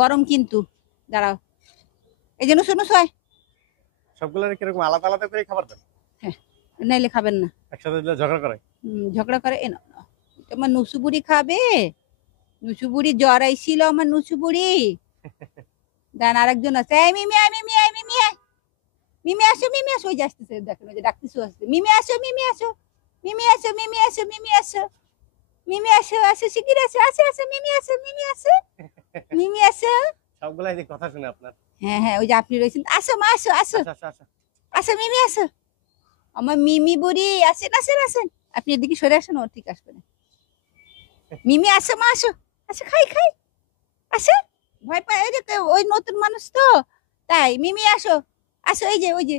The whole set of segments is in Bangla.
গরম কিন্তু দাঁড়াও, এই জন্য শুনো সবাই। সবগুলোর কিরকম আলাদা আলাদা করে খাবার দেন? হ্যাঁ, নাইলে খাবেন না। একসাথে দিলে ঝগড়া করে? ঝগড়া করে। এ না, তোমার নুসু বুড়ি খাবে। নুসু বুড়ি জ্বর আইছিল, আমার নুসু বুড়ি। দেন আরেকজন আছে, এই মিমি আয়, মিমি আয়, মিমি আয়, মিমি আসো, মিমি আসো। ওই যে আসতেছে, দেখেন ওই যে ডাকতেছে, আসছে, মিমি আসো, মিমি আসো, মিমি আসো, মিমি আসো, মিমি আসো, মিমি আসো, আসো শিগগির আসো, আসো আসো, মিমি আসো, মিমি আসো, মিমি আসো। সবগুলাই যে কথা শুনে আপনার। হ্যাঁ হ্যাঁ, ওই যে আপনি রয়েছেন, আসো মা, আসো আসো, আচ্ছা আচ্ছা আচ্ছা। আসো মিমি আসো, আমার মিমি বুড়ি আসেন, আসেন আসেন। আপনি এদিকে সরে আসেন, ও ঠিক আসবে না। মিমি আসো মা, আসো, আসো, খাই খাই, আসো। ভয় পায়, ওই যে ওই নতুন মানুষ তো, তাই। মিমি আসো, আসো, এই যে ওই যে,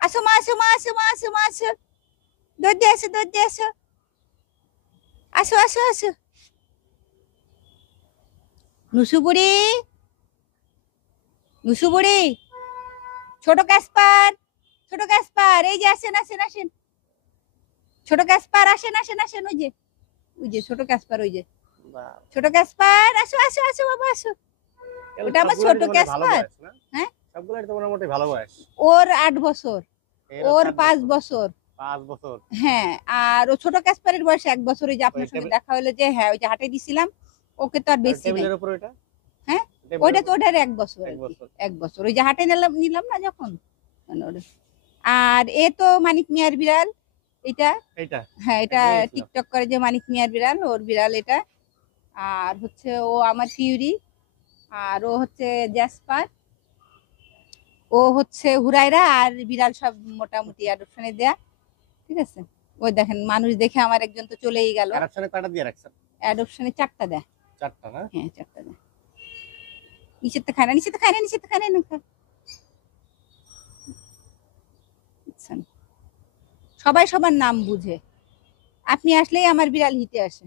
আসো মা, আসো মা, আসো মা, আসো মা, আসো, দৌড় দিয়ে আসো, দৌড় দিয়ে আসো, আসো আসো আসো। নুসু বুড়ি, নুসু বুড়ি, ছোট ক্যাসপার, ছোট ক্যাসপার, এই যে আসেন আসেন আসেন, ছোট ক্যাসপার আসেন আসেন আসেন। ওই যে, ওই যে ছোট ক্যাসপার, ওই যে ছোট ক্যাসপার, আসো আসো আসো বাবা, আসো। ওটা আমার ছোট ক্যাসপার। হ্যাঁ, সবগুলোই তো মোটামুটি ভালো বয়স। ওর 8 বছর, ওর 5 বছর। 5 বছর? হ্যাঁ, আর ও ছোট ক্যাসপারের বয়স 1 বছর। ওই যে আপনার সঙ্গে দেখা হলো যে, হ্যাঁ ওই যে হাটে দিছিলাম, ওকে তো আর বেশি নেই। টেবিলের উপর ওইটা? হ্যাঁ, ওইটা তো ওটার 1 বছর, 1 বছর। ওই যে হাটে নিলাম না যখন। আর এ তো মানিক মিয়ার বিড়াল, এটা। হ্যাঁ, এটা টিকটক করে যে মানিক মিয়ার বিড়াল, ওর বিড়াল এটা। আর হচ্ছে ও আমার পিউরি, আর ও হচ্ছে জ্যাসপার, ও হচ্ছে হুরাইরা। আর বিড়াল সব মোটামুটি অ্যাডপশনে দেয়া, ঠিক আছে। ওই দেখেন, মানুষ দেখে আমার একজন তো চলেই গেল। অ্যাডপশনে কয়টা দিয়ে রাখছেন? অ্যাডপশনে 4টা দেয়। 4টা না? হ্যাঁ, 4টা দেয়। নিচে তো খায় না, নিচে তো খায় না, নিচে তো খায় না, সবাই সবার নাম বুঝে। আপনি আসলেই আমার বিড়াল হিটে আসে।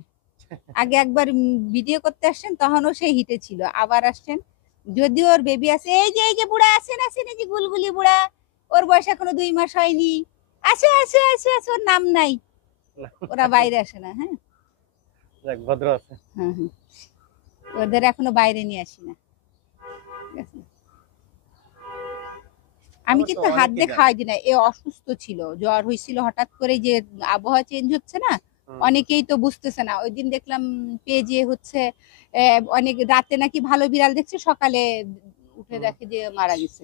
আগে একবার ভিডিও করতে আসছেন, তখনও সেই হিটে ছিল। আবার আসছেন, যদিও ওর বেবি আছে। এই যে বুড়া আসেন আসেন, এই যে গুলগুলি বুড়া, ওর বয়স এখনো 2 মাস হয়নি। আসে আসে আসে আসে, ওর নাম নাই, ওরা বাইরে আসে না। হ্যাঁ, ভদ্র আছে। হ্যাঁ হ্যাঁ, ওদের এখনো বাইরে নিয়ে আসি না, ঠিক আছে। আমি কিন্তু হাত দিয়ে খাওয়াই দিই না। এ অসুস্থ ছিল, জ্বর হয়েছিল হঠাৎ করে, যে আবহাওয়া চেঞ্জ হচ্ছে না, অনেকেই তো বুঝতেছে না। ওই দিন দেখলাম পেজে হচ্ছে অনেক রাতে নাকি ভালো বিড়াল দেখছে, সকালে উঠে দেখে যে মারা গেছে।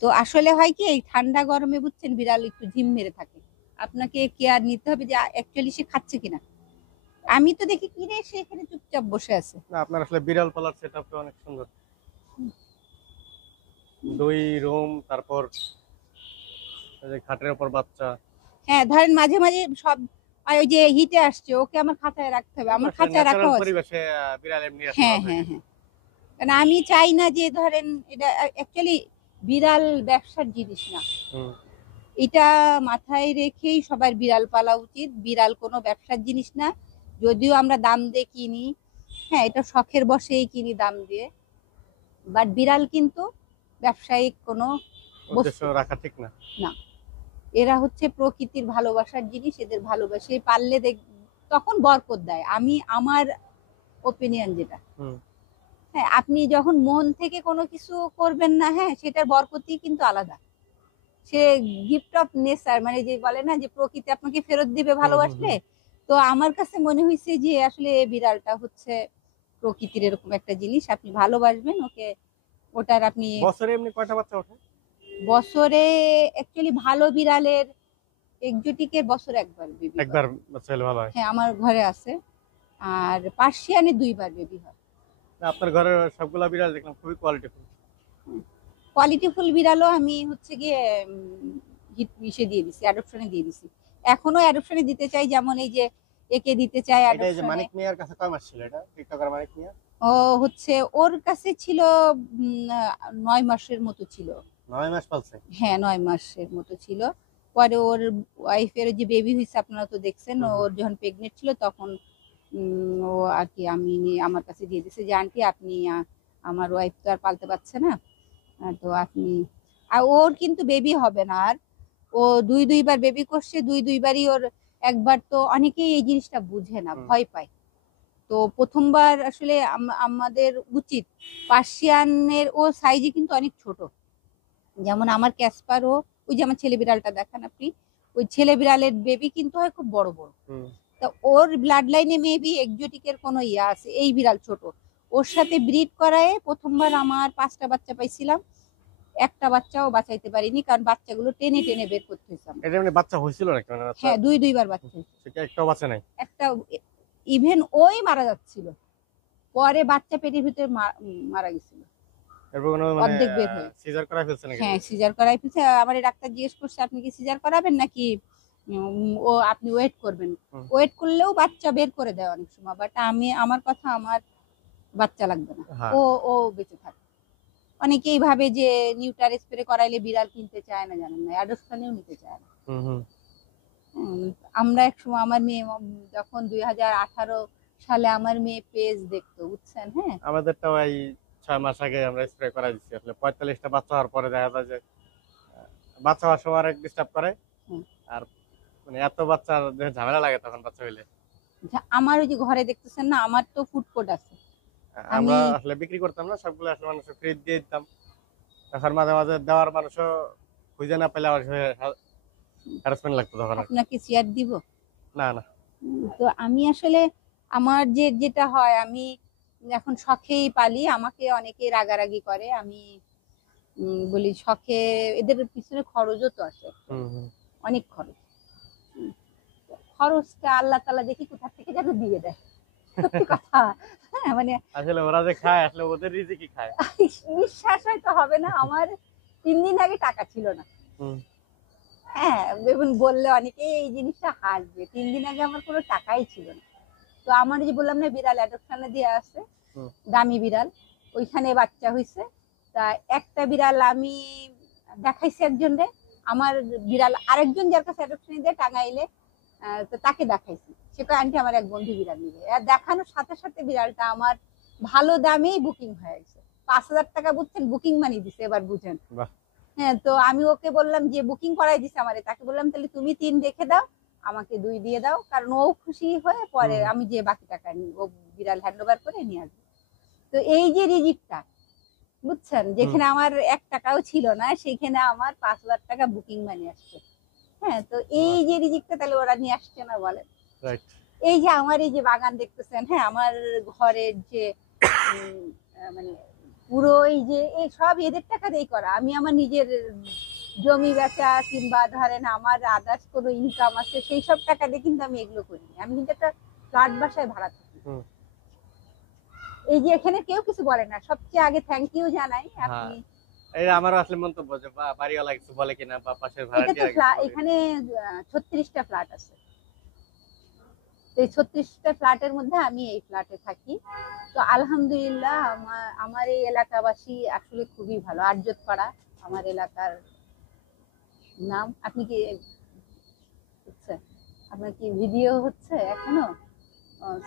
তো আসলে হয় কি, এই ঠান্ডা গরমে বুঝছেন, বিড়াল একটু ঝিম মেরে থাকে। আপনাকে কেয়ার নিতে হবে যে অ্যাকচুয়ালি সে খাচ্ছে কিনা। আমি তো দেখি কিনে সে এখানে চুপচাপ বসে আছে। না, আপনার আসলে বিড়াল পালার সেটআপটা অনেক সুন্দর। 2 রুম, তারপর খাটের উপর বাচ্চা। হ্যাঁ, ধরেন মাঝে মাঝে সব ওই যে হিটে আসছে, ওকে আমার খাঁচায় রাখতে হবে, আমার খাঁচায় রাখা আছে। পরিবেশে বিড়াল এমনি আসে। হ্যাঁ হ্যাঁ হ্যাঁ, কারণ আমি চাই না যে, ধরেন এটা অ্যাকচুয়ালি বিড়াল ব্যবসার জিনিস না। এটা মাথায় রেখেই সবার বিড়াল পালা উচিত। বিড়াল কোনো ব্যবসার জিনিস না। যদিও আমরা দাম দিয়ে কিনি, হ্যাঁ এটা শখের বশেই কিনি দাম দিয়ে, বাট বিড়াল কিন্তু ব্যবসায়িক কোনো উদ্দেশ্য রাখা ঠিক না। না, এরা হচ্ছে প্রকৃতির ভালোবাসার জিনিস। এদের ভালোবাসে পাললে তখন বরকত দেয়। আমি আমার ওপিনিয়ন যেটা, হ্যাঁ আপনি যখন মন থেকে কোনো কিছু করবেন না, হ্যাঁ সেটার বরকতই কিন্তু আলাদা। সে গিফট অফ নেচার, মানে যে বলে না যে প্রকৃতি আপনাকে ফেরত দিবে ভালোবাসলে। তো আমার কাছে মনে হয়েছে যে আসলে বিড়ালটা হচ্ছে প্রকৃতির এরকম একটা জিনিস, আপনি ভালোবাসবেন ওকে, ওটার আপনি। বছরে এমনি কয়টা বাচ্চা ওঠে? বছরে অ্যাকচুয়ালি ভালো বিড়ালের এক্সোটিকের বছরে একবার বেবি, একবার বাচ্চা হলে ভালো হয়। হ্যাঁ আমার ঘরে আছে। আর পার্সিয়ানে 2বার বেবি হয়। আপনার ঘরের সবগুলা বিড়াল দেখলাম খুবই কোয়ালিটিফুল। কোয়ালিটিফুল বিড়ালও আমি হচ্ছে গিয়ে ইসে দিয়ে দিছি, অ্যাডপশনে দিয়ে দিছি। এখনো অ্যাডপশনে দিতে চাই, যেমন এই যে একে দিতে চাই অ্যাডপশনে। এটা মানিক মিয়ার কাছে কয় মাস ছিল এটা? টিকটকার মানিক মিয়া ও হচ্ছে ওর কাছে ছিল 9 মাসের মতো ছিল। 9 মাস পালছে? হ্যাঁ 9 মাসের মতো ছিল। পরে ওর ওয়াইফের যে বেবি হয়েছে, আপনারা তো দেখছেন, ওর যখন প্রেগনেন্ট ছিল তখন ও আর কি আমি আমার কাছে দিয়ে দিছে যে আন্টি আপনি, আমার ওয়াইফ তো আর পালতে পারছে না, তো আপনি। আর ওর কিন্তু বেবি হবে না আর, ও 2বার বেবি করছে, 2বারই ওর। একবার তো অনেকেই এই জিনিসটা বুঝে না, ভয় পায়। তো প্রথমবার আসলে আমাদের উচিত, পার্সিয়ানের ও সাইজে কিন্তু অনেক ছোট, যেমন আমার ক্যাসপারও, ওই যে আমার ছেলে বিড়ালটা দেখান আপনি, ওই ছেলে বিড়ালের বেবি কিন্তু হয় খুব বড় বড়। তা ওর ব্লাড লাইনে মেবি এক্সোটিকের কোনো ইয়া আছে, এই বিড়াল ছোট, ওর সাথে ব্রিড করায় প্রথমবার আমার 5টা বাচ্চা পাইছিলাম, একটা বাচ্চাও বাঁচাইতে পারিনি, কারণ বাচ্চাগুলো টেনে টেনে বের করতে হয়েছে। এটা মানে বাচ্চা হয়েছিল নাকি, মানে বাচ্চা? হ্যাঁ, দুইবার বাচ্চা হয়েছে। সেটা একটাও বাচ্চা নাই? একটা ইভেন ওই মারা যাচ্ছিল, পরে বাচ্চা পেটের ভিতরে মারা গেছিল, এরপর কোনো মানে অর্ধেক বের হয়ে। সিজার করা ফেলছে নাকি? হ্যাঁ, সিজার করাই ফেলছে। আমার ডাক্তার জিজ্ঞেস করছে আপনি কি সিজার করাবেন নাকি ও আপনি ওয়েট করবেন। ওয়েট করলেও বাচ্চা বের করে দেয় অনেক সময়, বাট আমার কথা, আমার বাচ্চা লাগবে না, ও ও বেঁচে থাকে। অনেকেই ভাবে যে নিউটার স্প্রে করাইলে বিড়াল কিনতে চায় না, জানেন না, অ্যাডপশনেও নিতে চায় না। আমরা এক সময়, আমার মেয়ে যখন 2018 সালে আমার মেয়ে পেজ দেখতো, বুঝছেন। হ্যাঁ, আমাদেরটাও এই 6 মাস আগে আমরা স্প্রে করা দিচ্ছি। আসলে 45টা বাচ্চা হওয়ার পরে দেখা যায় যে বাচ্চা হওয়ার সময় অনেক ডিস্টার্ব করে, আর মানে এত বাচ্চার ঝামেলা লাগে তখন বাচ্চা হইলে। আমার ওই যে ঘরে দেখতেছেন না, আমার তো ফুড কোর্ট আছে, আমরা আসলে বিক্রি করতাম না, সবগুলো আসলে মানুষকে ফ্রি দিয়ে দিতাম। এখন মাঝে মাঝে দেওয়ার মানুষও খুঁজে না পেলে আবার হ্যারাসমেন্ট লাগতো তখন। আপনাকে শেয়ার দিব না না, তো আমি আসলে আমার যেটা হয়, আমি এখন শখেই পালি, আমাকে অনেকে রাগারাগি করে, আমি বলি শখে, এদের পিছনে খরচও তো আছে, অনেক খরচ। খরচটা আল্লাহ তাআলা দেখি কোথা থেকে যেন দিয়ে দেয়, সত্যি কথা। হ্যাঁ, মানে আসলে ওরা যে খায়, আসলে ওদের রিজিকই খায়। বিশ্বাস হয়তো হবে না, আমার 3 দিন আগে টাকা ছিল না। হ্যাঁ, বললে অনেকে এই জিনিসটা হাসবে, 3 দিন আগে আমার কোনো টাকাই ছিল না। তো আমার যে বললাম না, বিড়াল অ্যাডপশনে দিয়ে আসছে, দামি বিড়াল, ওইখানে বাচ্চা হয়েছে। তা একটা বিড়াল আমি দেখাইছি একজনরে, আমার বিড়াল আরেকজন যার কাছে অ্যাডপশনে দিয়ে টাঙাইলে, তো তাকে দেখাইছি, সে কয় আন্টি আমার এক বন্ধু বিড়াল নিবে। আর দেখানোর সাথে সাথে বিড়ালটা আমার ভালো দামেই বুকিং হয়ে গেছে, 5,000 টাকা, বুঝছেন, বুকিং মানি দিছে, এবার বুঝেন। হ্যাঁ, তো আমি ওকে বললাম যে বুকিং করাই দিছে আমারে, তাকে বললাম তাহলে তুমি 3 রেখে দাও, আমাকে 2 দিয়ে দাও, কারণ ও খুশি হয়ে পরে আমি যে বাকি টাকা নিই, ও বিড়াল হ্যান্ডওভার করে নিয়ে আসবে। তো এই যে রিজিকটা, বুঝছেন, যেখানে আমার 1 টাকাও ছিল না, সেখানে আমার 5,000 টাকা বুকিং মানি আসছে। হ্যাঁ, তো এই যে রিজিকটা তাহলে ওরা নিয়ে আসছে না, বলেন। এই যে আমার এই যে বাগান দেখতেছেন, হ্যাঁ, আমার ঘরের যে মানে পুরো এই যে এই সব এদের টাকা দিয়ে করা, আমি আমার নিজের জমি বেচা কিংবা ধরেন আমার আদার্স কোনো ইনকাম আছে, সেই সব টাকা দিয়ে কিন্তু আমি এগুলো করিনি। আমি কিন্তু একটা ফ্ল্যাট বাসায় ভাড়া থাকি। এই যে এখানে কেউ কিছু বলে না, সবচেয়ে আগে থ্যাংক ইউ জানাই আপনি। এটা আমারও আসলে মন্তব্য যে বাড়িওয়ালা কিছু বলে কিনা, বা পাশের ভাড়াটিয়া। এখানে 36টা ফ্ল্যাট আছে, এই 36টা ফ্ল্যাটের মধ্যে আমি এই ফ্ল্যাটে থাকি। তো আলহামদুলিল্লাহ আমার এই এলাকাবাসী আসলে খুবই ভালো। আরজত পাড়া আমার এলাকার নাম। আপনি কি আপনার কি ভিডিও হচ্ছে এখনো?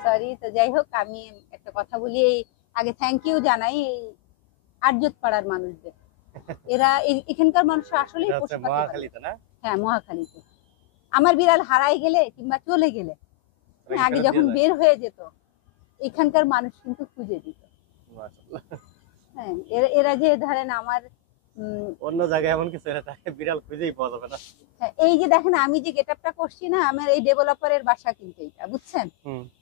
সরি। তো যাই হোক, আমি একটা কথা বলি, এই আগে থ্যাংক ইউ জানাই এই আরজত পাড়ার মানুষদের। এরা এখানকার মানুষ আসলে মহাখালীতে না? হ্যাঁ, মহাখালীতে। আমার বিড়াল হারাই গেলে কিংবা চলে গেলে, আগে যখন বের হয়ে যেত, এখানকার মানুষ কিন্তু খুঁজে দিত। হ্যাঁ, এরা যে ধরেন আমার অন্য জায়গায় এমন কিছু বিড়াল খুঁজেই পাওয়া যাবে না। এই যে দেখেন আমি যে গেটআপটা করছি না, আমার এই ডেভেলপারের বাসা কিন্তু এটা, বুঝছেন।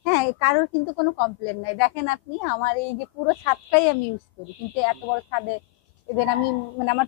হ্যাঁ, কারোর কিন্তু কোনো কমপ্লেন নাই। দেখেন আপনি, আমার এই যে পুরো ছাদটাই আমি ইউজ করি, কিন্তু এত বড় ছাদে এবার আমি মানে আমার